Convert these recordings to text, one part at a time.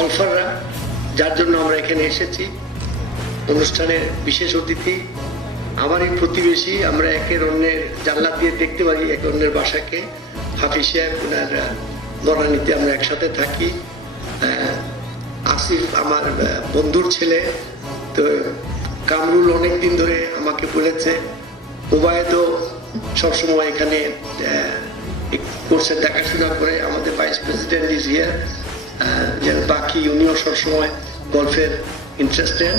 গলফাররা, যার জন্য আমরা এখানে এসেছি। অনুষ্ঠানের বিশেষ অতিথি আমারই প্রতিবেশী, আমরা একের অন্যের জানলা দিয়ে দেখতে পারি একে অন্যের বাসাকে। হাফিজ সাহেব, ওনার বনানীতে আমরা একসাথে থাকি। আসিফ আমার বন্ধুর ছেলে, তো কামরুল অনেকদিন ধরে আমাকে বলেছে, ওবায়দও সবসময় এখানে কোর্সের দেখাশোনা করে। আমাদের ভাইস প্রেসিডেন্ট ইজ হিয়ার, যেন বাকি উনিও সবসময় গল্ফের ইন্টারেস্টেড।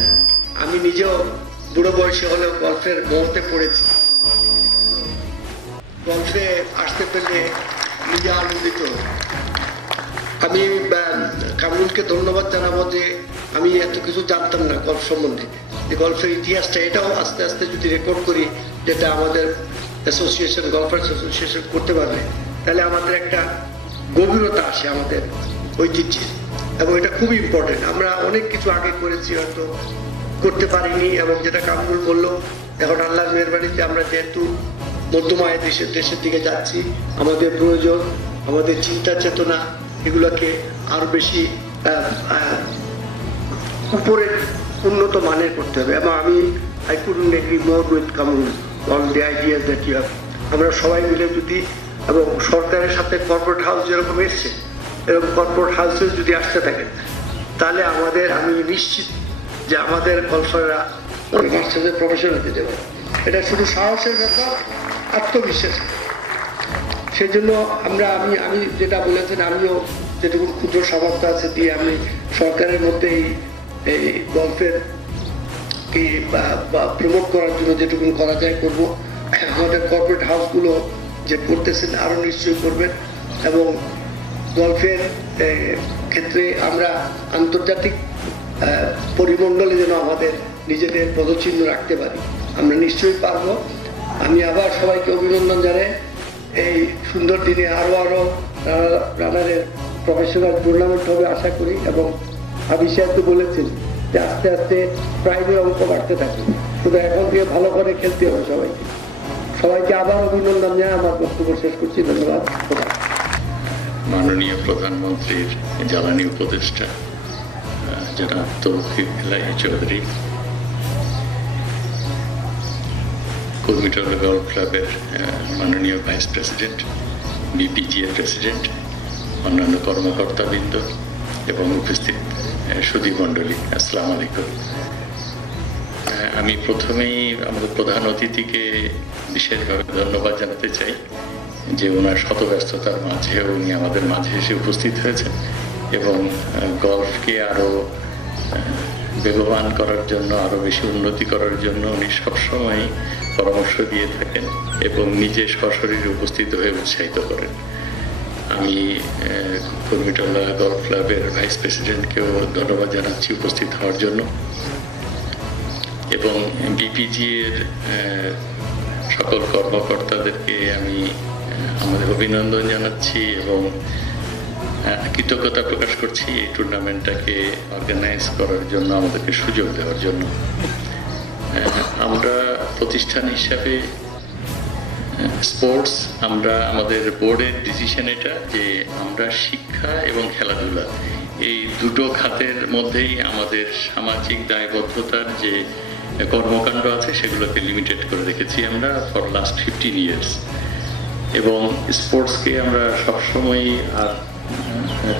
আমি নিজেও বুড়ো বয়সে হলেও গল্ফের মোহতে পড়েছি। গল্ফে আসতে পেরে নিজে আনন্দিত। আমি কামরুলকে ধন্যবাদ জানাবো যে আমি এত কিছু জানতাম না গল্ফ সম্বন্ধে, যে গল্ফের ইতিহাসটা এটাও আস্তে আস্তে যদি রেকর্ড করি, যেটা আমাদের অ্যাসোসিয়েশন, গল্ফার্স অ্যাসোসিয়েশন করতে পারবে, তাহলে আমাদের একটা গভীরতা আসে আমাদের ঐতিহ্যের, এবং এটা খুবই ইম্পর্টেন্ট। আমরা অনেক কিছু আগে করেছি, হয়তো করতে পারিনি, এবং যেটা কামরুল বললো, এখন আল্লাহর মেহরবানিতে আমরা যেহেতু মধ্যমায় দেশের দিকে যাচ্ছি, আমাদের প্রয়োজন, আমাদের চিন্তা চেতনা এগুলোকে আরো বেশি উপরের উন্নত মানের করতে হবে। এবং আমি I couldn't agree more with Kamrul on the ideas that you have. আমরা সবাই মিলে যদি, এবং সরকারের সাথে কর্পোরেট হাউস যেরকম এসছে, এরকম কর্পোরেট হাউসে যদি আসতে থাকেন, তাহলে আমি নিশ্চিত যে আমাদের গল্ফাররা মাস্টার্সের প্রফেশন হতে দেবে। এটা শুধু সাহসের ব্যাপার, আত্মবিশ্বাস। সেই জন্য আমি যেটা বলেছেন, আমিও যেটুকু ক্ষুদ্র সামর্থ্য আছে দিয়ে আমি সরকারের মধ্যে এই গল্ফের প্রমোট করার জন্য যেটুকু করা যায় করবো। আমাদের কর্পোরেট হাউসগুলো যে করতেছেন আরো নিশ্চয়ই করবেন, এবং গল্ফের ক্ষেত্রে আমরা আন্তর্জাতিক পরিমণ্ডলে যেন আমাদের নিজেদের পদচিহ্ন রাখতে পারি, আমরা নিশ্চয়ই পারবো। আমি আবার সবাইকে অভিনন্দন জানাই। এই সুন্দর দিনে আরো রানারের প্রফেশনাল টুর্নামেন্ট হবে আশা করি, এবং হাফিজ সাহেব তো বলেছেন যে আস্তে আস্তে প্রাইজের অঙ্ক বাড়তে থাকে, শুধু এখন থেকে ভালো করে খেলতে হবে সবাইকে আবার অভিনন্দন জানাই। আমার বক্তব্য শেষ করছি, ধন্যবাদ। মাননীয় প্রধানমন্ত্রীর জ্বালানি উপদেষ্টা জনাব তৌফিক এলাহি চৌধুরী, কুর্মিটোলা গল্ফ ক্লাবের মাননীয় ভাইস প্রেসিডেন্ট, বিপিজি এর প্রেসিডেন্ট, অন্যান্য কর্মকর্তাবৃন্দ এবং উপস্থিত সুধী মণ্ডলী, আসসালামু আলাইকুম। আমি প্রথমেই আমাদের প্রধান অতিথিকে বিশেষভাবে ধন্যবাদ জানাতে চাই যে ওনার শত ব্যস্ততার মাঝেও উনি আমাদের মাঝে এসে উপস্থিত হয়েছেন, এবং গল্ফকে আরো বেগবান করার জন্য, আরো বেশি উন্নতি করার জন্য উনি সবসময় পরামর্শ দিয়ে থাকেন এবং নিজে সশরীরে উপস্থিত হয়ে উৎসাহিত করেন। আমি কুর্মিটোলা গল্ফ ক্লাবের ভাইস প্রেসিডেন্টকেও ধন্যবাদ জানাচ্ছি উপস্থিত হওয়ার জন্য, এবং বিপিজি এর সকল কর্মকর্তাদেরকে আমি আমাদের অভিনন্দন জানাচ্ছি এবং কৃতজ্ঞতা প্রকাশ করছি এই টুর্নামেন্টটাকে অর্গানাইজ করার জন্য, আমাদেরকে সুযোগ দেওয়ার জন্য। আমরা প্রতিষ্ঠান হিসাবে স্পোর্টস, আমরা আমাদের বোর্ডের ডিসিশন এটা যে আমরা শিক্ষা এবং খেলাধুলা এই দুটো খাতের মধ্যেই আমাদের সামাজিক দায়বদ্ধতার যে কর্মকাণ্ড আছে সেগুলোকে লিমিটেড করে রেখেছি আমরা ফর লাস্ট 15 years, এবং স্পোর্টসকে আমরা সবসময়ই আর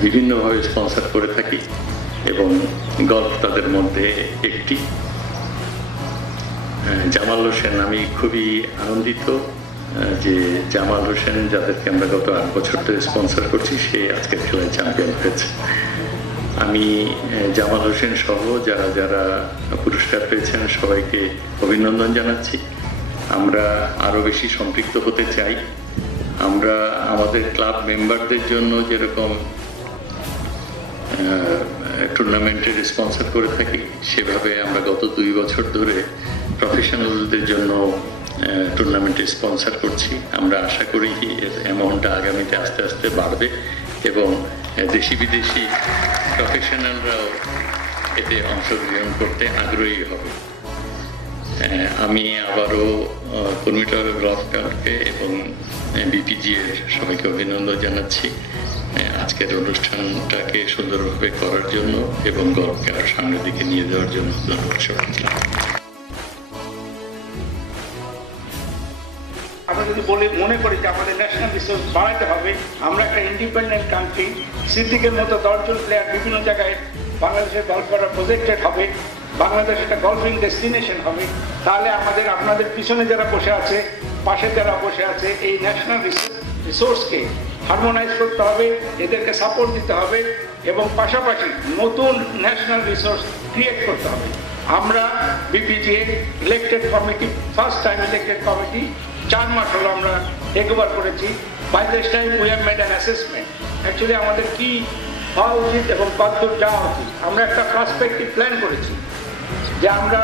বিভিন্নভাবে স্পন্সর করে থাকি, এবং গল্ফ তাদের মধ্যে একটি। জামাল হোসেন, আমি খুবই আনন্দিত যে জামাল হোসেন, যাদেরকে আমরা গত 8 বছর ধরে স্পন্সর করছি, সে আজকের খেলায় চ্যাম্পিয়ন হয়েছে। আমি জামাল হোসেন সহ যারা যারা পুরস্কার পেয়েছেন সবাইকে অভিনন্দন জানাচ্ছি। আমরা আরো বেশি সম্পৃক্ত হতে চাই। আমরা আমাদের ক্লাব মেম্বারদের জন্য যেরকম টুর্নামেন্টের স্পন্সর করে থাকি, সেভাবে আমরা গত 2 বছর ধরে প্রফেশনালদের জন্য টুর্নামেন্টে স্পন্সর করছি। আমরা আশা করি এর অ্যামাউন্টটা আগামীতে আস্তে আস্তে বাড়বে এবং দেশি বিদেশি প্রফেশনালরাও এতে অংশগ্রহণ করতে আগ্রহী হবে। আমি আবারও কুর্মিটোলা গল্ফ ক্লাবকে এবং বিপিজি এর সবাইকে অভিনন্দন জানাচ্ছি আজকের অনুষ্ঠানটাকে সুন্দরভাবে করার জন্য এবং গল্পকে আরো সামনের দিকে নিয়ে যাওয়ার জন্য ধন্যবাদ সবাইকে। আমরা যদি মনে করি যে আমাদের ন্যাশনাল রিসোর্স বাড়াতে হবে, আমরা একটা ইন্ডিপেন্ডেন্ট কান্ট্রি, সিদ্দিকের মতো 10 জন প্লেয়ার বিভিন্ন জায়গায় বাংলাদেশের গল্ফাররা প্রজেক্টেড হবে, বাংলাদেশ একটা গল্ফিং ডেস্টিনেশন হবে, তাহলে আমাদের আপনাদের পিছনে যারা বসে আছে, পাশে যারা বসে আছে, এই ন্যাশনাল রিসোর্সকে হারমোনাইজ করতে হবে, এদেরকে সাপোর্ট দিতে হবে এবং পাশাপাশি নতুন ন্যাশনাল রিসোর্স ক্রিয়েট করতে হবে। আমরা B P G A elected committee, first time elected committee, 4 মাস হলো আমরা টেকওভার করেছি। By this time we have made an assessment, actually আমাদের কি হওয়া উচিত এবং কতদূর যাওয়া উচিত। আমরা একটা পার্সপেক্টিভ প্ল্যান করেছি যে আমরা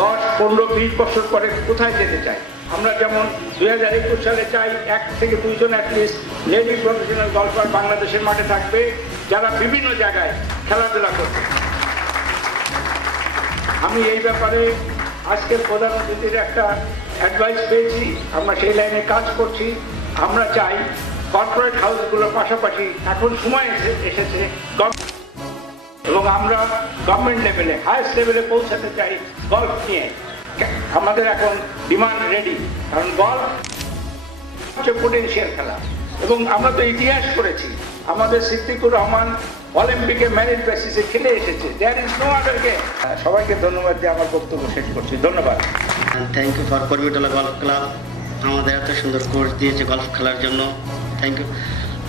10, 15, 20 বছর পরে কোথায় যেতে চাই। আমরা যেমন 2021 সালে চাই 1 থেকে 2 জন অ্যাটলিস্ট লেডি প্রফেশনাল গল্ফার বাংলাদেশের মাঠে থাকবে, যারা বিভিন্ন জায়গায় খেলাধুলা করবে। আমি এই ব্যাপারে আজকের প্রধান অতিথির একটা অ্যাডভাইস পেয়েছি, আমরা সেই লাইনে কাজ করছি। আমরা চাই কর্পোরেট হাউসগুলোর পাশাপাশি এখন সময় এসেছে এবং আমরা গভর্নমেন্ট লেভেলে, হাইয়েস্ট লেভেলে পৌঁছাতে চাই গল্ফ নিয়ে। আমাদের এখন ডিমান্ড রেডি, কারণ গল্ফ হচ্ছে পোটেনশিয়াল খেলা এবং আমরা তো ইতিহাস করেছি। আমাদের সিদ্দিকুর রহমান অলিম্পিকে মেরিট বেসিসে খেলে এসেছে, there is no other game. সবাইকে ধন্যবাদ দিয়ে আমার বক্তব্য শেষ করছি, ধন্যবাদ। Thank you for Kurmitola golf club, আমাদের এত সুন্দর কোর্স দিয়েছে গল্ফ খেলার জন্য, থ্যাংক ইউ।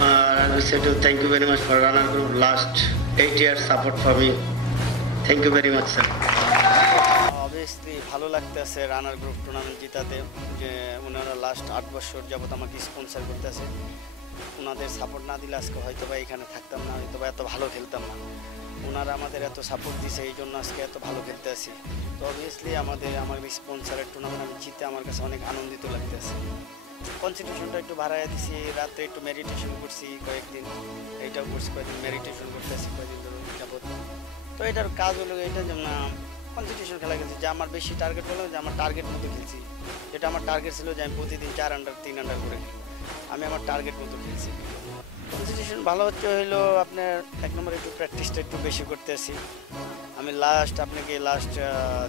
আর thank you very much for Runner Group, last 8 years support for me, thank you very much sir. Obviously ভালো লাগতেছে রানার গ্রুপ টুর্নামেন্ট জিতাতে, যে ওনারা লাস্ট 8 বছর যাবত আমাকে স্পন্সার করতেছে। ওনাদের সাপোর্ট না দিলে আজকে হয়তো বা এখানে থাকতাম না, হয়তো বা এত ভালো খেলতাম না। ওনারা আমাদের এত সাপোর্ট দিছে, এই জন্য আজকে এত ভালো খেলতে আসি। তো অবভিয়াসলি আমার স্পন্সারের টুর্নামেন্ট আমি জিতে আমার কাছে অনেক আনন্দিত লাগতেছে। কনসেন্ট্রেশনটা একটু বাড়াইয়া দিছি, রাত্রে একটু মেডিটেশন করছি কয়েকদিন, এইটাও করছি কয়েকদিন, মেডিটেশন করতেছি কয়েকদিন ধরে যাবত। তো এটার কাজ হলো এটা যে না কনসেন্ট্রেশন খেলা খেলছি, যে আমার বেশি টার্গেট হলো যে আমার টার্গেট মতো খেলছি। যেটা আমার টার্গেট ছিল যে আমি প্রতিদিন 4 আন্ডার 3 আন্ডার করে খেলি, আমি আমার টার্গেট মতো খেলছি। কনসেন্ট্রেশন ভালো হচ্ছে হইলো আপনার 1 নম্বর একটু প্র্যাকটিসটা একটু বেশি করতেছি। আমি লাস্ট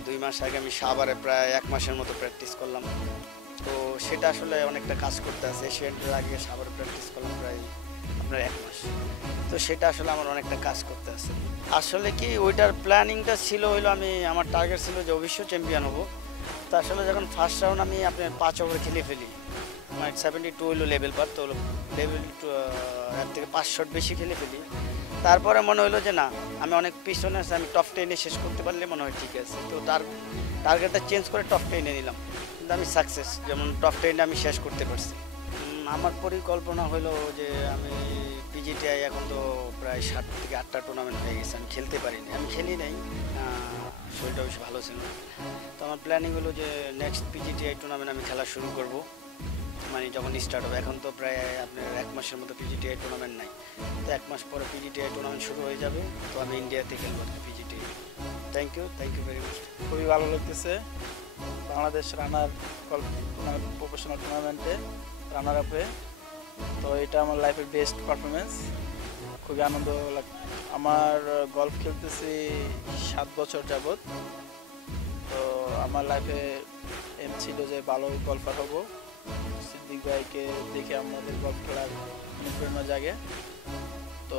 2 মাস আগে আমি সাভারে প্রায় 1 মাসের মতো প্র্যাকটিস করলাম। তো সেটা আসলে অনেকটা কাজ করতে আছে। এশিয়ানটার আগে সাভারে প্র্যাকটিস করলাম প্রায় আপনার 1 মাস। তো সেটা আসলে আমার অনেকটা কাজ করতে আছে। আসলে কি ওইটার প্ল্যানিংটা ছিল হইলো আমার টার্গেট ছিল যে অবশ্যই চ্যাম্পিয়ন হবো। তো আসলে যখন ফার্স্ট রাউন্ড আমি আপনার 5 ওভার খেলে ফেলি, আমার 72 হইলো লেভেল পার, তো লেভেল এর থেকে 5 শট বেশি খেলে ফেলি। তারপরে মনে হলো যে না, আমি অনেক পিছনে আছে, আমি টপ 10-এ শেষ করতে পারলে মনে হয় ঠিক আছে। তো টার্গেটটা চেঞ্জ করে টপ 10-এ নিলাম, কিন্তু আমি সাকসেস, যেমন টপ 10-এ আমি শেষ করতে পারছি। আমার পরিকল্পনা হলো যে আমি পিজিটিআই এখন তো প্রায় 7 থেকে 8টা টুর্নামেন্ট হয়ে গেছে, আমি খেলতে পারিনি, আমি খেলি নাই, শরীরটা বেশ ভালো ছিল। তো আমার প্ল্যানিং হলো যে নেক্সট পিজিটিআই টুর্নামেন্ট আমি খেলা শুরু করব, মানে যখন স্টার্ট হবে। এখন তো প্রায় আপনার 1 মাসের মতো পিজিটিআই টুর্নামেন্ট নাই, তো 1 মাস পরে পিজিটিআই টুর্নামেন্ট শুরু হয়ে যাবে। তো আমি ইন্ডিয়াতে খেলবো PGTI. Thank you very much. খুবই ভালো লাগতেছে বাংলাদেশ রানার প্রফেশনাল টুর্নামেন্টে রানার আপে। তো এটা আমার লাইফের বেস্ট পারফরমেন্স, খুবই আনন্দ লাগ। আমার গল্ফ খেলতেছি 7 বছর যাবত। তো আমার লাইফে এম ছিল যে ভালো গল্ফার হব। সিদ্দিক ভাইকে দেখে আমাদের গল্ফ খেলার অনুপ্রেরণা জাগে। তো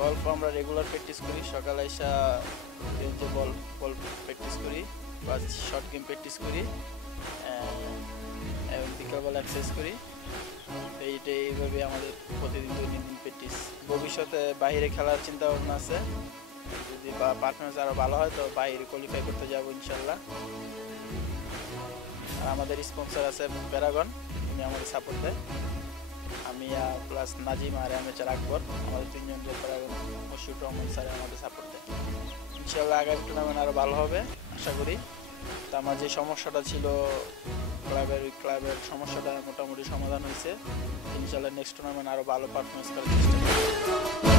গল্ফ আমরা রেগুলার প্র্যাকটিস করি, সকালে এসে রেঞ্জে বল প্র্যাকটিস করি বা শর্ট গেম প্র্যাকটিস করি এবং বিকালবেলা এক্সারসাইজ করি। এইভাবে আমাদের প্রতিদিন দৈনন্দিন প্র্যাকটিস। ভবিষ্যতে বাইরে খেলার চিন্তা ভাবনা আছে, যদি পারফরমেন্স আরও ভালো হয় তো বাইরে কোয়ালিফাই করতে যাবো ইনশাল্লাহ। আর আমাদের স্পন্সর আছে প্যারাগন, উনি আমাদের সাপোর্ট দেয়। আমি প্লাস নাজিম আর এমএচআর আকবর, আমাদের 3 জন প্যারাগন, মশিউর রহমান স্যার আমাদের সাপোর্ট দেয়। ইনশাল্লাহ আগামী টুর্নামেন্ট আরও ভালো হবে আশা করি। তো আমার যে সমস্যাটা ছিল ক্লাবের সমস্যাটা মোটামুটি সমাধান হয়েছে। ইনশাল্লাহ নেক্সট টুর্নামেন্ট আরও ভালো পারফরমেন্স করার চেষ্টা করব।